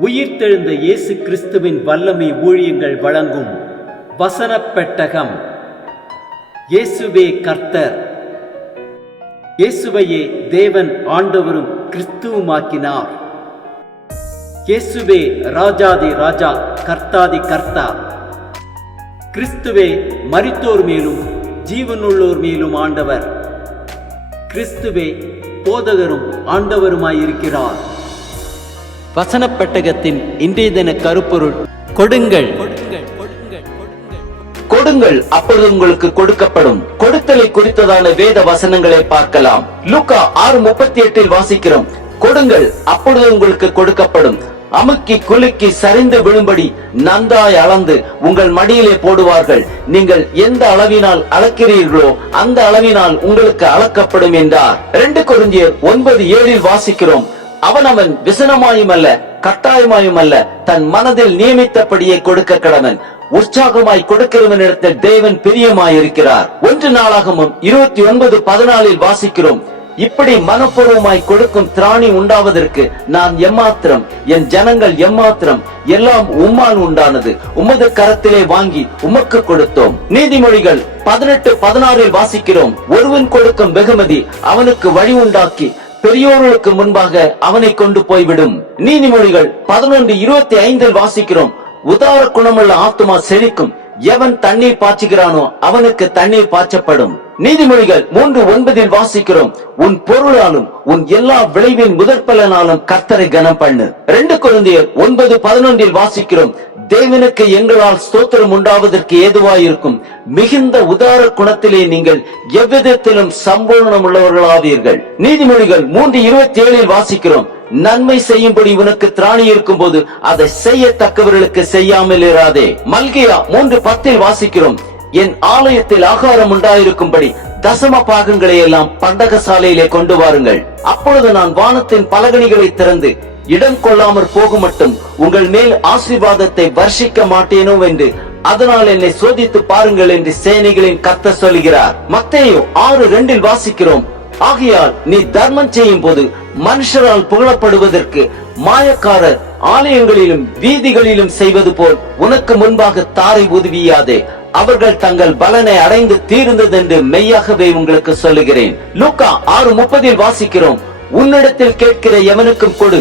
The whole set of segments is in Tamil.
உயிர்த்தெழுந்த இயேசு கிறிஸ்துவின் வல்லமை ஊழியங்கள் வழங்கும் வசனப் பெட்டகம். இயேசுவே கர்த்தர். இயேசுவையே தேவன் ஆண்டவரும் கிறிஸ்துவுமாக்கினார். இயேசுவே ராஜாதி ராஜா, கர்த்தாதி கர்த்தா. கிறிஸ்துவே மரித்தோர் மேலும் ஜீவனுள்ளோர் மேலும் ஆண்டவர். கிறிஸ்துவே போதகரும் ஆண்டவருமாயிருக்கிறார். வசனப் பெட்டகத்தின் இன்றைய தின கருப்பொருள்: கொடுங்கள். கொடுங்கள், அப்பொழுது உங்களுக்கு கொடுக்கப்படும். கொடுத்தலை குறித்ததான வேத வசனங்களை பார்க்கலாம். லூக்கா 6:38 வாசிக்கிறோம்: கொடுங்கள், அப்பொழுது உங்களுக்கு கொடுக்கப்படும். அமுக்கி குலுக்கி சரிந்து விழும்படி நன்றாய் அளந்து உங்கள் மடியிலே போடுவார்கள். நீங்கள் எந்த அளவினால் அளக்கிறீர்களோ அந்த அளவினால் உங்களுக்கு அளக்கப்படும் என்றார். 2 கொரிந்தியர் 9:7 வாசிக்கிறோம்: அவனவன் விசனமாயும் அல்ல கட்டாயமாயும் அல்ல, தன் மனதில் நியமித்தபடியே கொடுக்க கடவன். உற்சாகமாய் கொடுக்கிறவனிடத்தில் தேவன் பிரியமாயிருக்கிறார். 1 நாளாகமம் 29:14 வாசிக்கிறோம்: இப்படி மனப்பூர்வமாய் கொடுக்கும் திராணி உண்டாவதற்கு நான் எம்மாத்திரம், என் ஜனங்கள் எம்மாத்திரம், எல்லாம் உம்மால் உண்டானது. உமது கரத்திலே வாங்கி உமக்கு கொடுத்தோம். நீதிமொழிகள் 18:16 வாசிக்கிறோம்: ஒருவன் கொடுக்கும் வெகுமதி அவனுக்கு வழி உண்டாக்கி பெரியோர்களுக்கு முன்பாக அவனை கொண்டு போய்விடும். நீதிமொழிகள் 11:25 வாசிக்கிறோம்: உதார குணமுள்ள ஆத்துமா செழிக்கும். எவன் தண்ணீர் பாய்ச்சுகிறானோ அவனுக்கு தண்ணீர் பாய்ச்சப்படும். நீதிமொழிகள் 3:9 வாசிக்கிறோம்: உன் பொருளாலும் உன் எல்லா விளைவின் முதற்பலனாலும் கர்த்தரை கனம் பண்ணு. 2 கொரிந்தியர் 9:11 வாசிக்கிறோம்: தேவனுக்கு எங்களால் ஸ்தோத்திரம் உண்டாவதற்கு ஏதுவாயிருக்கும் மிகுந்த உதார குணத்திலே நீங்கள் எவ்விதத்திலும் சம்பூர்ணம் உள்ளவர்களாவீர்கள். நீதிமொழிகள் 3:27 வாசிக்கிறோம்: நன்மை செய்யும்படி உனக்கு திராணி இருக்கும் போது அதை செய்யத்தக்கவர்களுக்கு செய்யாமல் இராதே. மல்கியா 3:10 வாசிக்கிறோம்: என் ஆலயத்தில் ஆகாரம் உண்டாயிருக்கும்படி தசம பாகங்களை எல்லாம் பண்டக சாலையிலே கொண்டு வாருங்கள். அப்பொழுது நான் வானத்தின் பலகணிகளை திறந்து இடம் கொள்ளாமற் போகும் மட்டும் உங்கள் மேல் ஆசீர்வாதத்தை வர்ஷிக்க மாட்டேனோ என்று அதனால் என்னை சோதித்து பாருங்கள் என்று சேனைகளின் கர்த்தர் சொல்கிறார். மத்தேயு 6:2 வாசிக்கிறோம்: ஆகையால் நீ தர்மம் செய்யும் போது மனுஷரால் புகழப்படுவதற்கு மாயக்காரர் ஆலயங்களிலும் வீதிகளிலும் செய்வது போல் உனக்கு முன்பாக தாரை உதவியாதே. அவர்கள் தங்கள் பலனை அடைந்து தீர்ந்ததென்று மெய்யாகவே உங்களுக்கு சொல்லுகிறேன். லூக்கா 6:30 வாசிக்கிறோம்: உன்னிடத்தில் கேட்கிற எவனுக்கும் கொடு,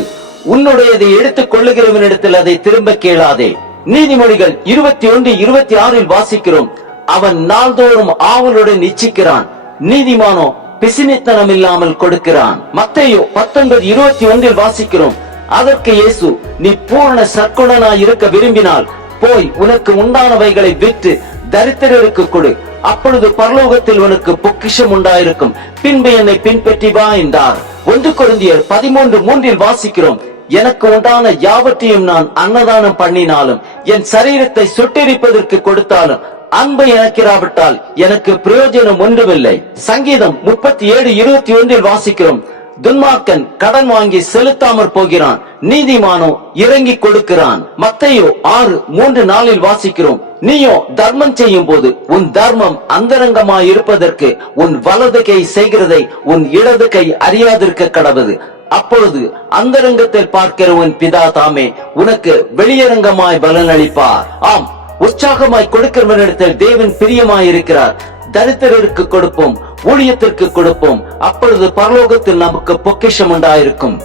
உன்னுடையதை எடுத்துக் கொள்ளுகிறவனிடத்தில் அதை திரும்ப கேளாதே. நீதிமொழிகள் 21:26 வாசிக்கிறோம்: அவன் நாள்தோறும் ஆவலுடன் இச்சிக்கிறான், நீதிமானோ பிசினித்தனம் இல்லாமல் கொடுக்கிறான். மத்தேயு 19:21 வாசிக்கிறோம்: அதற்கு இயேசு, நீ பூர்ண சற்குணனாய் இருக்க விரும்பினால் போய் உனக்கு உண்டானவைகளை விற்று தரித்திரருக்கு கொடு, அப்பொழுது பரலோகத்தில் உனக்கு பொக்கிஷம் உண்டாயிருக்கும். பின்பு என்னை பின்பற்றி வா என்றார். 1 கொரிந்தியர் 13:3 வாசிக்கிறோம்: எனக்கு உண்டான யாவற்றையும் நான் அன்னதானம் பண்ணினாலும் என் சரீரத்தை சுட்டெரிப்பதற்கு கொடுத்தாலும் அன்பை எனக்கிராவிட்டால் எனக்கு பிரயோஜனம் ஒன்றுமில்லை. சங்கீதம் 37:21 வாசிக்கிறோம்: துன்மார்க்கன் கடன் வாங்கி செலுத்தாமற் போகிறான், நீதிமானோ இறங்கி கொடுக்கிறான். மத்தேயு 6:3-4 வாசிக்கிறோம்: நீயோ தர்மம் செய்யும் போது உன் தர்மம் அந்தரங்கமாய் இருப்பதற்கு உன் வலது கை செய்கிறதை உன் இடது கை அறியாதிருக்க கடவது. அப்பொழுது அந்தரங்கத்தில் பார்க்கிற உன் பிதா தாமே உனக்கு வெளியரங்கமாய் பலன் அளிப்பார். ஆம், உற்சாகமாய் கொடுக்கிறவனிடத்தில் தேவன் பிரியமாயிருக்கிறார். தரித்திரருக்கு கொடுப்போம், ஊழியத்திற்கு கொடுப்போம், அப்பொழுது பரலோகத்தில் நமக்கு பொக்கிஷம் உண்டாயிருக்கும்.